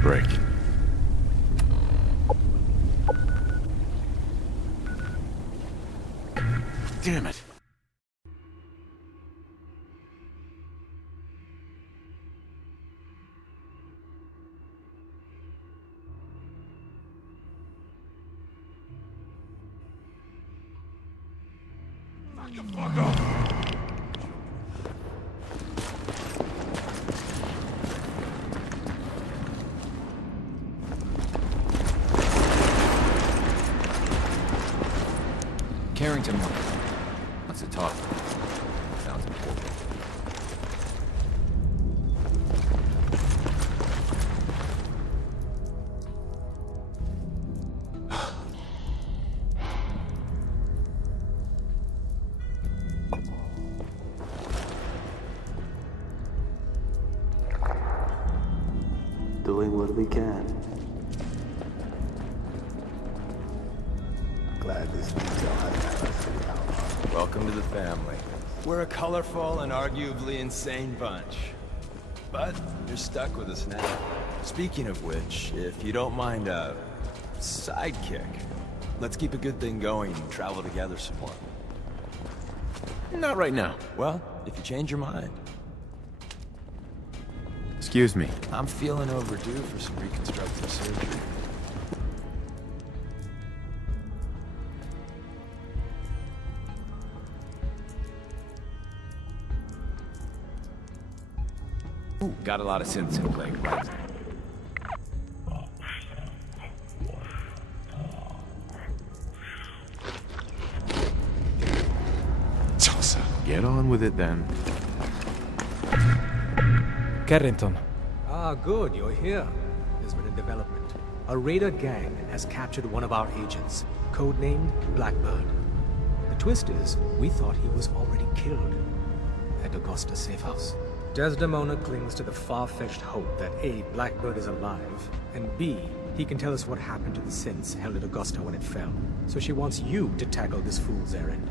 break. Damn it. Fuck the fuck off. Carrington, what's the talk? Sounds important. Doing what we can. Glad this detail hasn't had us sitting out. Welcome to the family. We're a colorful and arguably insane bunch. But you're stuck with us now. Speaking of which, if you don't mind a sidekick, let's keep a good thing going and travel together some more. Not right now. Well, if you change your mind. Excuse me. I'm feeling overdue for some reconstructive surgery. Ooh, got a lot of synths in play, right? Get on with it then. Carrington. Ah, good, you're here. There's been a development. A raider gang has captured one of our agents, codenamed Blackbird. The twist is, we thought he was already killed at Augusta Safe House. Desdemona clings to the far-fetched hope that A, Blackbird is alive, and B, he can tell us what happened to the synths held at Augusta when it fell. So she wants you to tackle this fool's errand.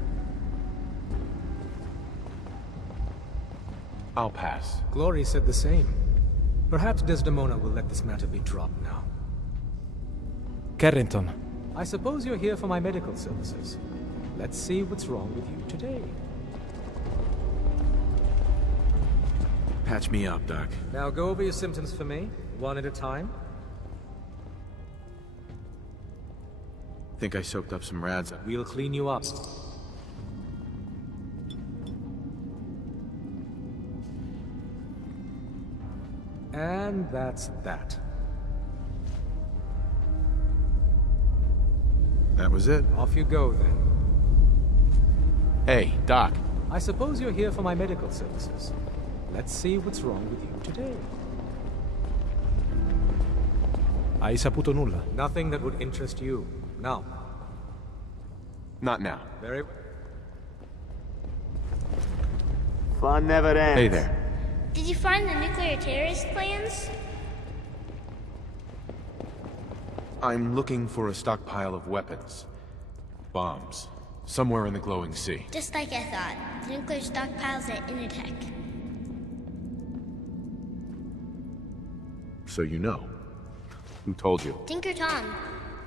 I'll pass. Glory said the same. Perhaps Desdemona will let this matter be dropped now. Carrington. I suppose you're here for my medical services. Let's see what's wrong with you today. Patch me up, Doc. Now go over your symptoms for me, one at a time. Think I soaked up some rads. We'll clean you up. And that's that. That was it. Off you go, then. Hey, Doc. I suppose you're here for my medical services. Let's see what's wrong with you today. Hai saputo nulla? Nothing that would interest you. Now. Not now. Very... Fun never ends. Hey there. Did you find the nuclear terrorist plans? I'm looking for a stockpile of weapons. Bombs. Somewhere in the glowing sea. Just like I thought. The nuclear stockpiles at Initech. So you know. Who told you? Tinker Tom.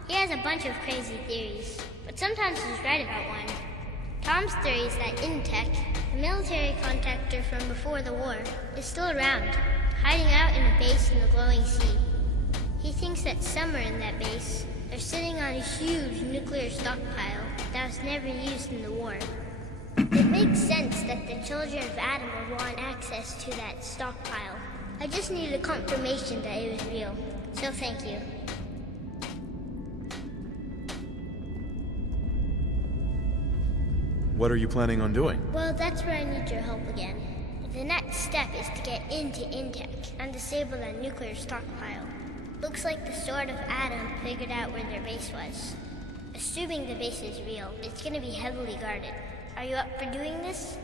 He has a bunch of crazy theories, but sometimes he's right about one. Tom's theory is that Initech, the military contractor from before the war, is still around, hiding out in a base in the glowing sea. He thinks that somewhere in that base, they're sitting on a huge nuclear stockpile that was never used in the war. It makes sense that the children of Adam would want access to that stockpile. I just needed a confirmation that it was real, so thank you. What are you planning on doing? Well, that's where I need your help again. The next step is to get into Intech and disable that nuclear stockpile. Looks like the Sword of Adam figured out where their base was. Assuming the base is real, it's gonna be heavily guarded. Are you up for doing this?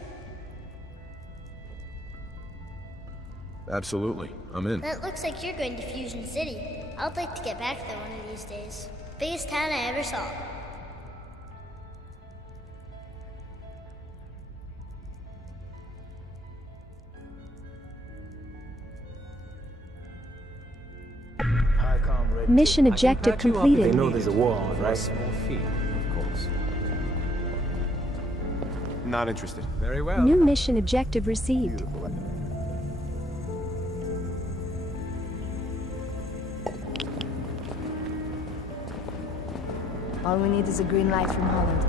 Absolutely. I'm in. That looks like you're going to Fusion City. I'd like to get back there one of these days. Biggest town I ever saw. Mission objective They completed. know there's a war on, right? Small fee, of course. Not interested. Very well. New mission objective received. All we need is a green light from Holland.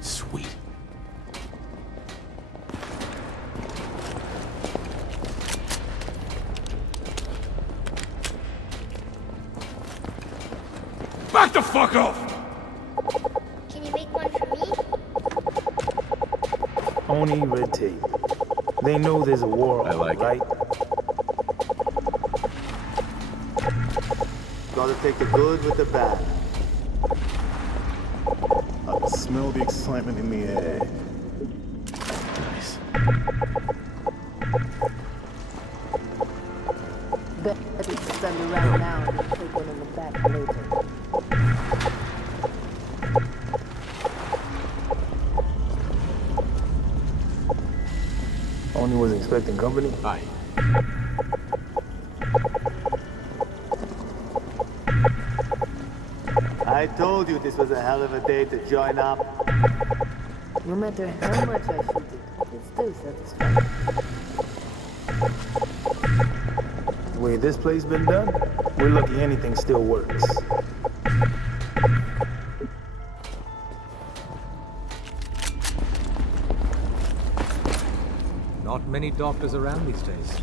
Sweet. Back the fuck off! Can you make one for me? Only red tape. They know there's a war I on, like it. right? Gotta take the good with the bad. I can smell the excitement in the air. Nice. Better stand around now and take one in the back later. Only was expecting company. Aye. I told you this was a hell of a day to join up. No matter how much I shoot it, it's still satisfying. The way this place been done, we're lucky anything still works. Not many doctors around these days.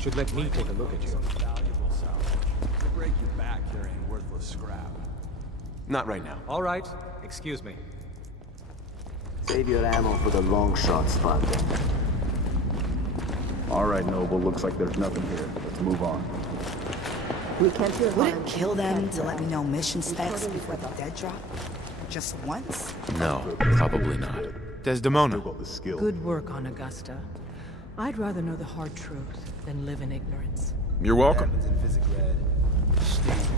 Should let me take a look at you. Valuable salvage. To break your back carrying worthless scrap. Not right now. All right, excuse me. Save your ammo for the long shots, fund. All right, Noble, looks like there's nothing here. Let's move on. We can't hear Would it Holland. kill them to let me know mission specs before the dead drop? Just once? No, probably not. Desdemona. About the skill. Good work on Augusta. I'd rather know the hard truth than live in ignorance. You're welcome. Happens in physics red. Steve.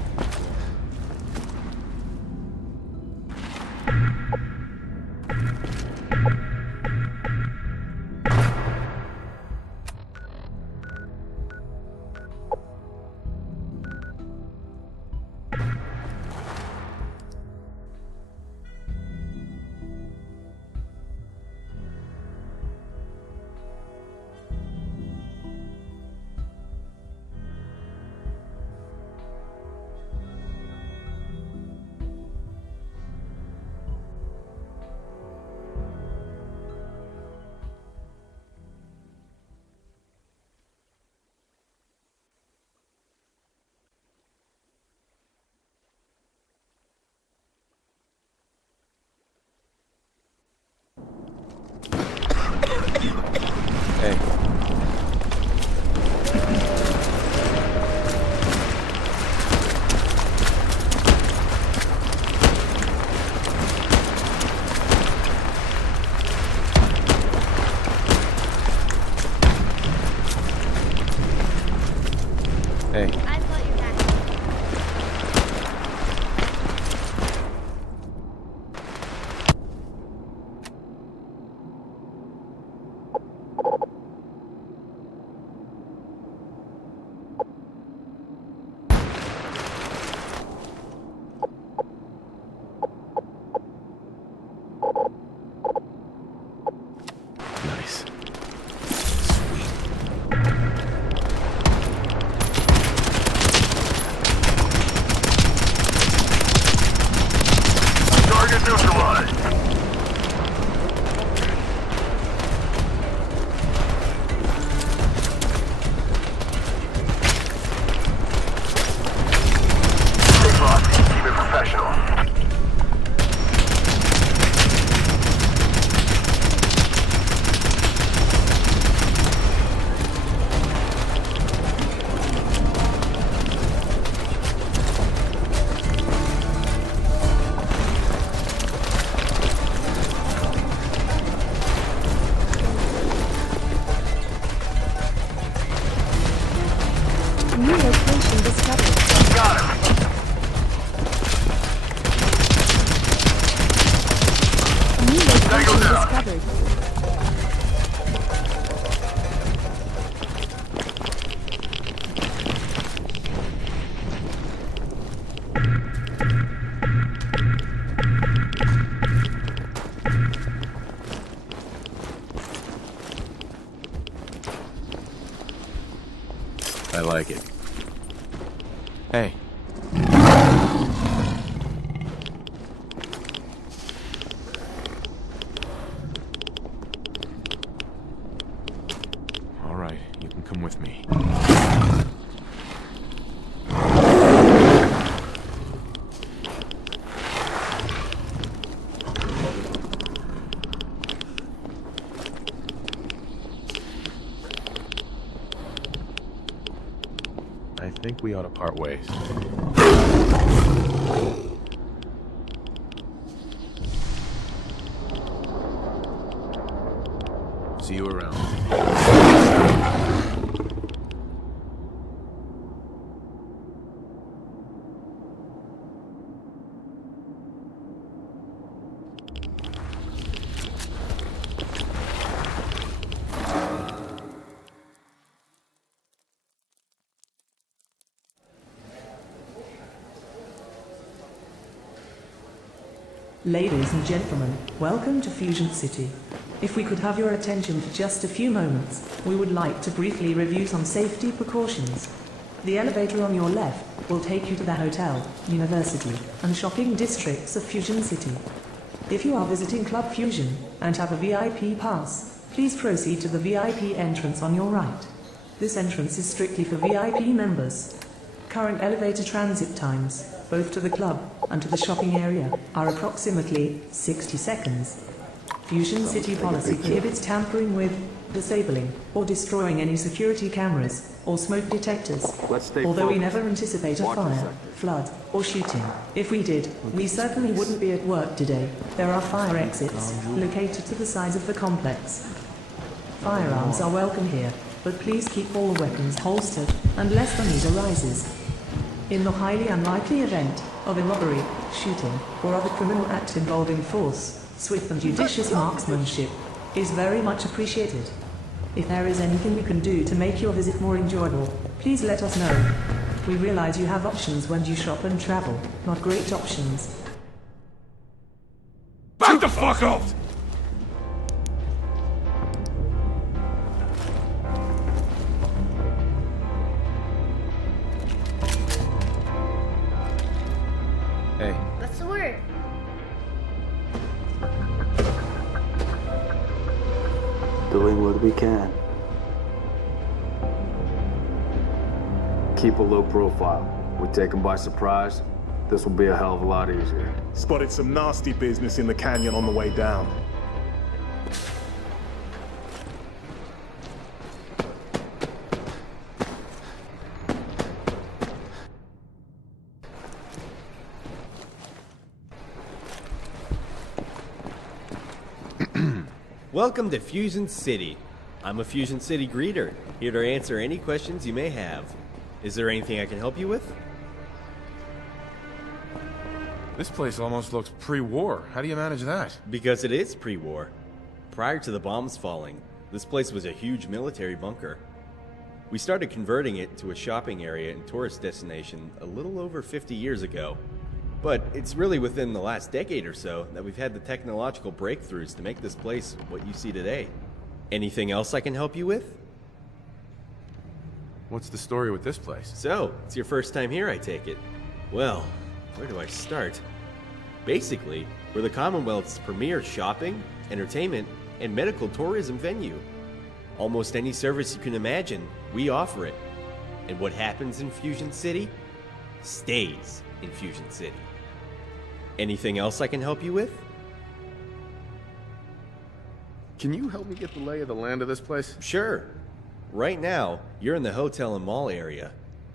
Hey. Hey. I've got your back. Nice. Sweet. I like it. Hey. All right, you can come with me. I think we ought to part ways. See you around. Ladies and gentlemen, welcome to Fusion City. If we could have your attention for just a few moments, we would like to briefly review some safety precautions. The elevator on your left will take you to the hotel, university, and shopping districts of Fusion City. If you are visiting Club Fusion and have a VIP pass, please proceed to the VIP entrance on your right. This entrance is strictly for VIP members. Current elevator transit times, both to the club and to the shopping area, are approximately 60 seconds. Fusion City policy prohibits tampering with, disabling, or destroying any security cameras or smoke detectors. Although we never anticipate a fire, flood, or shooting. If we did, we certainly wouldn't be at work today. There are fire exits located to the sides of the complex. Firearms are welcome here, but please keep all weapons holstered unless the need arises. In the highly unlikely event of a robbery, shooting, or other criminal act involving force, swift and judicious marksmanship is very much appreciated. If there is anything we can do to make your visit more enjoyable, please let us know. We realize you have options when you shop and travel, not great options. Back the fuck up! Hey. What's the word? Doing what we can. Keep a low profile. We take them by surprise. This will be a hell of a lot easier. Spotted some nasty business in the canyon on the way down. Welcome to Fusion City. I'm a Fusion City greeter, here to answer any questions you may have. Is there anything I can help you with? This place almost looks pre-war. How do you manage that? Because it is pre-war. Prior to the bombs falling, this place was a huge military bunker. We started converting it to a shopping area and tourist destination a little over 50 years ago. But it's really within the last decade or so that we've had the technological breakthroughs to make this place what you see today. Anything else I can help you with? What's the story with this place? So, it's your first time here, I take it. Well, where do I start? Basically, we're the Commonwealth's premier shopping, entertainment, and medical tourism venue. Almost any service you can imagine, we offer it. And what happens in Fusion City stays in Fusion City. Anything else I can help you with? Can you help me get the lay of the land of this place? Sure. Right now, you're in the hotel and mall area.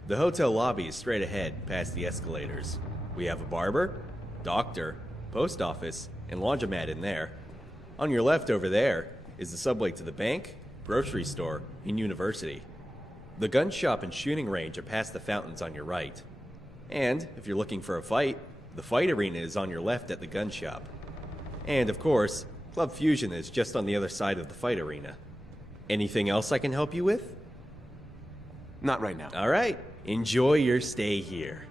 The hotel lobby is straight ahead, past the escalators. We have a barber, doctor, post office, and laundromat in there. On your left over there is the subway to the bank, grocery store, and university. The gun shop and shooting range are past the fountains on your right. And, if you're looking for a fight, the fight arena is on your left at the gun shop. And, of course, Club Fusion is just on the other side of the fight arena. Anything else I can help you with? Not right now. All right. Enjoy your stay here.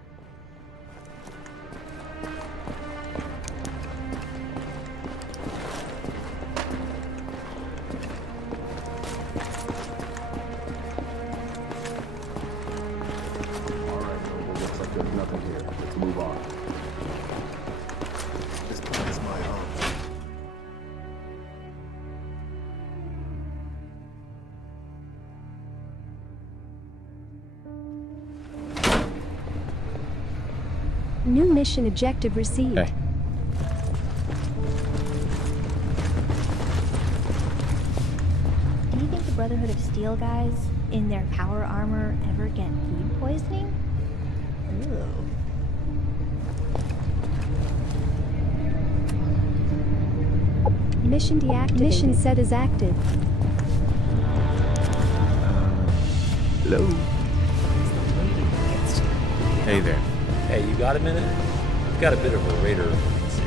New mission objective received. Okay. Do you think the Brotherhood of Steel guys in their power armor ever get food poisoning? Ooh. Mission deactivated. Mission set as active. Hello? Hey there. Hey, you got a minute? We've got a bit of a raider emergency.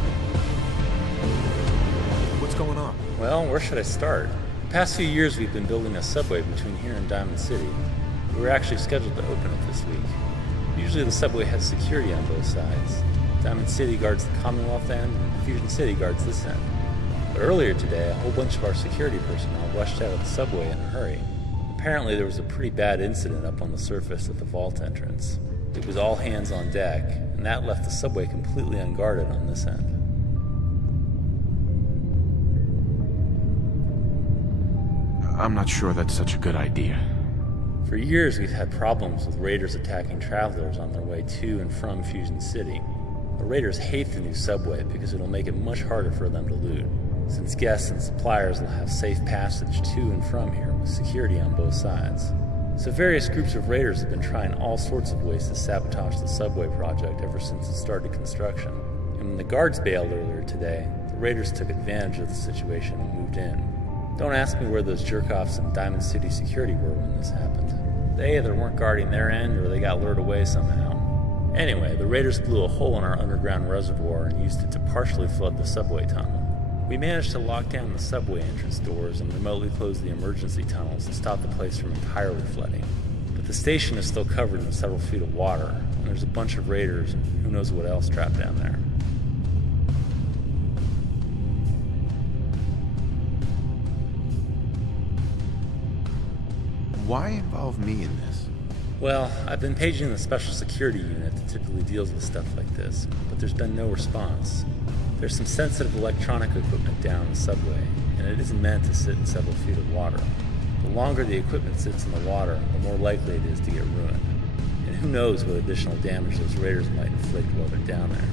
What's going on? Well, where should I start? The past few years we've been building a subway between here and Diamond City. We were actually scheduled to open it this week. Usually the subway has security on both sides. Diamond City guards the Commonwealth end, and Fusion City guards this end. But earlier today, a whole bunch of our security personnel rushed out of the subway in a hurry. Apparently there was a pretty bad incident up on the surface at the vault entrance. It was all hands on deck, and that left the subway completely unguarded on this end. I'm not sure that's such a good idea. For years, we've had problems with raiders attacking travelers on their way to and from Fusion City. The raiders hate the new subway because it'll make it much harder for them to loot, since guests and suppliers will have safe passage to and from here with security on both sides. So various groups of raiders have been trying all sorts of ways to sabotage the subway project ever since it started construction. And when the guards bailed earlier today, the raiders took advantage of the situation and moved in. Don't ask me where those jerk-offs in Diamond City security were when this happened. They either weren't guarding their end or they got lured away somehow. Anyway, the raiders blew a hole in our underground reservoir and used it to partially flood the subway tunnel. We managed to lock down the subway entrance doors and remotely close the emergency tunnels to stop the place from entirely flooding. But the station is still covered in several feet of water, and there's a bunch of raiders and who knows what else trapped down there. Why involve me in this? Well, I've been paging the special security unit that typically deals with stuff like this, but there's been no response. There's some sensitive electronic equipment down the subway, and it isn't meant to sit in several feet of water. The longer the equipment sits in the water, the more likely it is to get ruined. And who knows what additional damage those raiders might inflict while they're down there.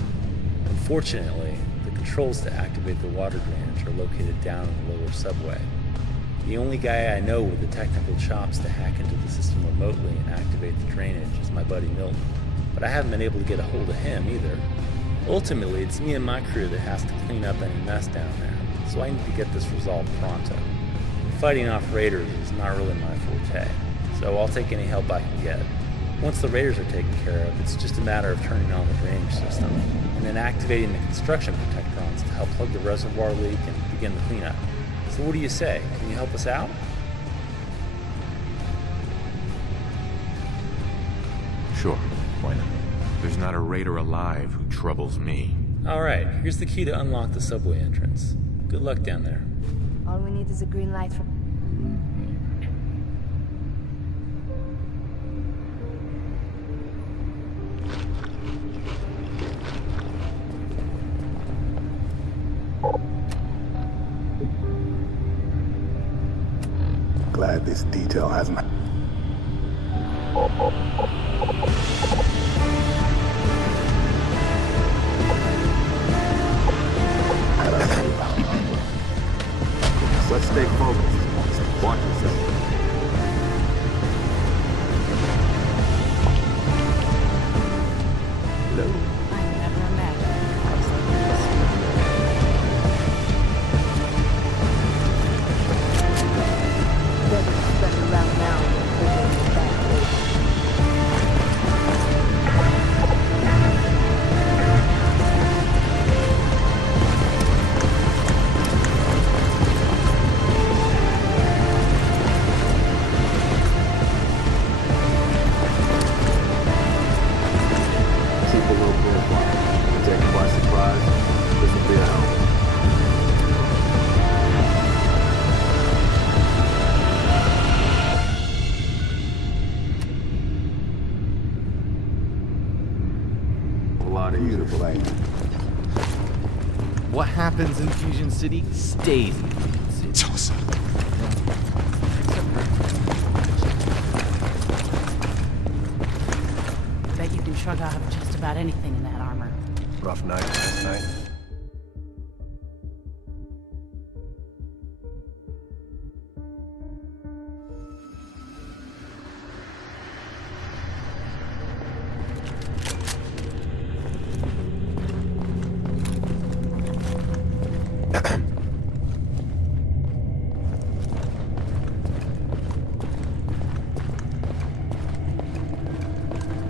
Unfortunately, the controls to activate the water drainage are located down in the lower subway. The only guy I know with the technical chops to hack into the system remotely and activate the drainage is my buddy Milton, but I haven't been able to get a hold of him either. Ultimately, it's me and my crew that has to clean up any mess down there, so I need to get this resolved pronto. Fighting off raiders is not really my forte, so I'll take any help I can get. Once the raiders are taken care of, it's just a matter of turning on the drainage system, and then activating the construction protectrons to help plug the reservoir leak and begin the cleanup. So what do you say? Can you help us out? Sure, why not? There's not a raider alive who troubles me. Alright, here's the key to unlock the subway entrance. Good luck down there. All we need is a green light from... Glad this detail hasn't... Let's stay focused. Watch yourself. Hello? I never imagined a place like this. Better spend around now than figuring it back later. Keep a low profile. Take them by surprise. This will be a help. A lot of Beautiful, ain't it? What happens in Fusion City stays in Fusion City. Tulsa. Bet you can shrug out of just about anything in that armor. Rough night last night.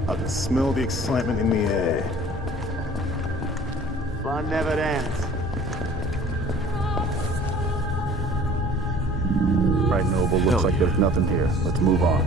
I can smell the excitement in the air. Fun never ends. Right, Noble, looks like there's nothing here. Let's move on.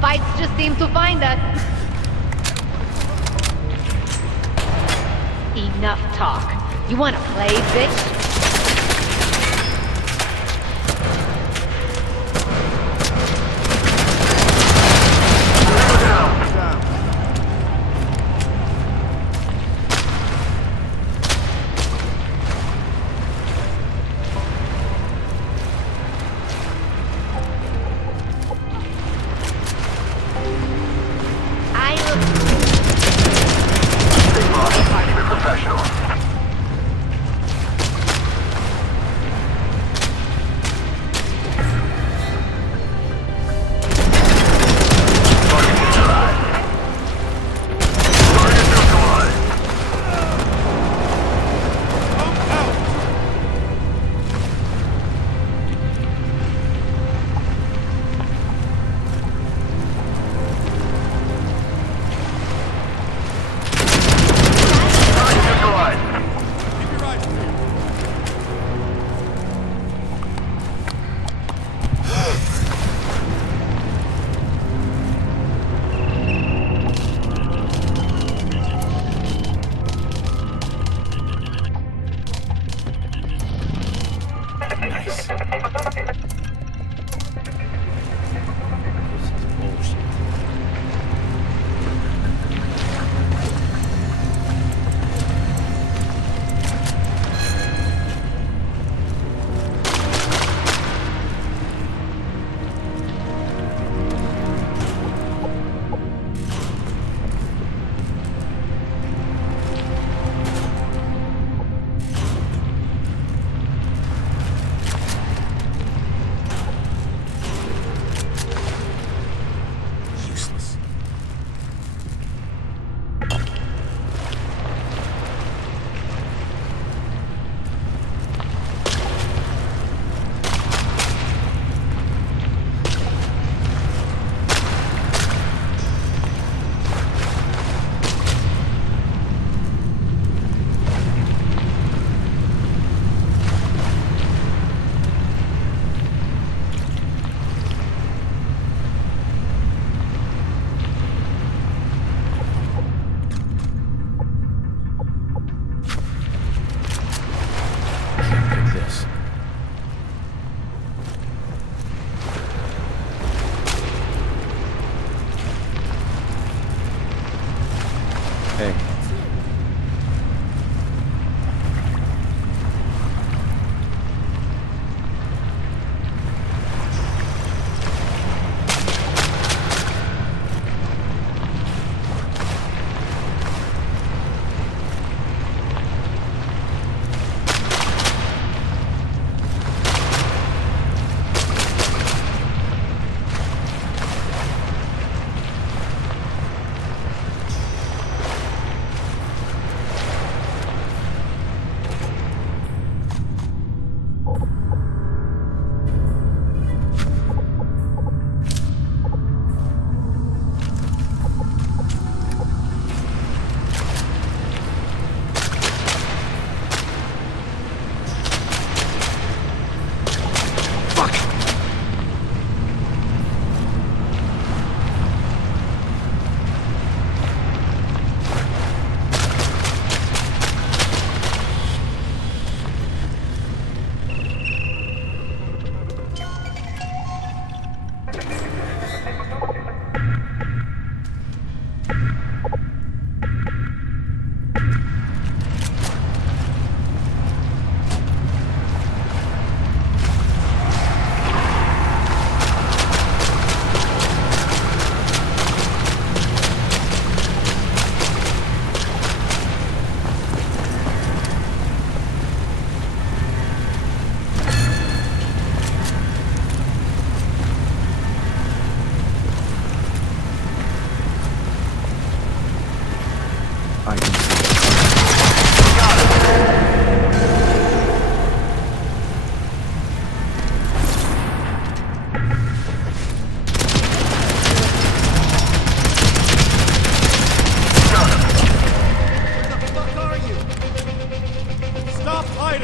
Fights just seem to find us. Enough talk. You wanna play, bitch?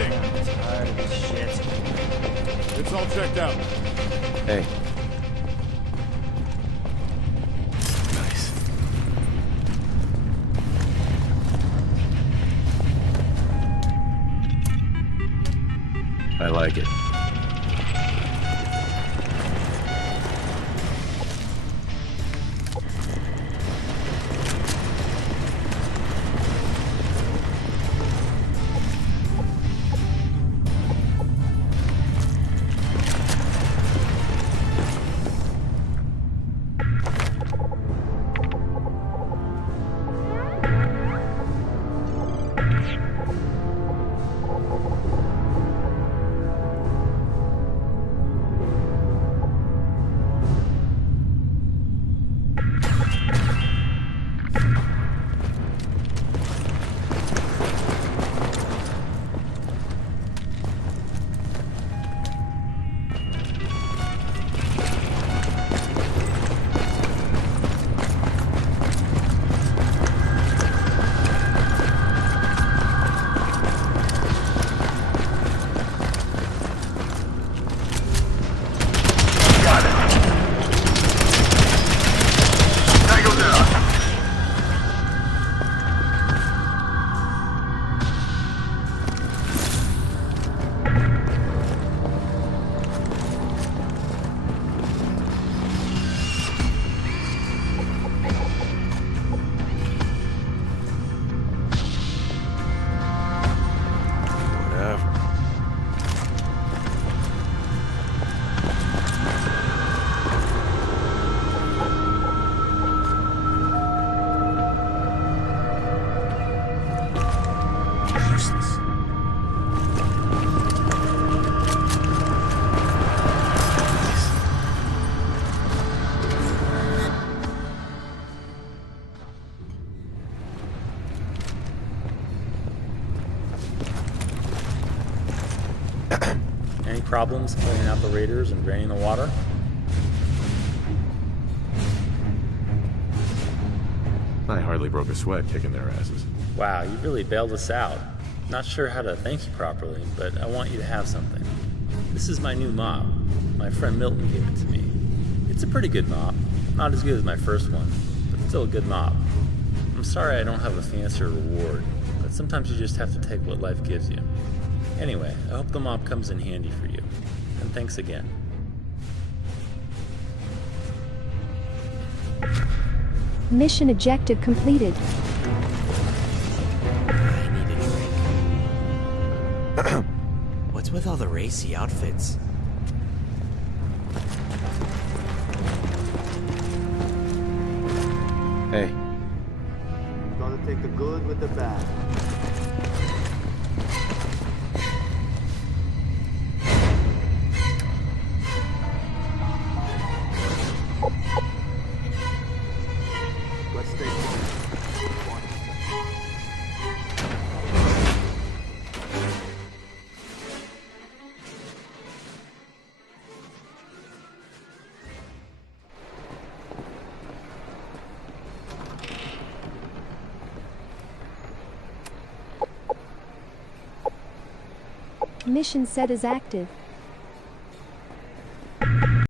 anything. Tired of this shit. It's all checked out. Hey. Nice. I like it. Any problems cleaning out the raiders and draining the water? I hardly broke a sweat kicking their asses. Wow, you really bailed us out. Not sure how to thank you properly, but I want you to have something. This is my new mop. My friend Milton gave it to me. It's a pretty good mop. Not as good as my first one, but still a good mop. I'm sorry I don't have a fancier reward, but sometimes you just have to take what life gives you. Anyway, I hope the mop comes in handy for you. And thanks again. Mission objective completed. I need a drink. What's with all the racy outfits? Hey. Gotta take the good with the bad. Let's stay Mission set as active.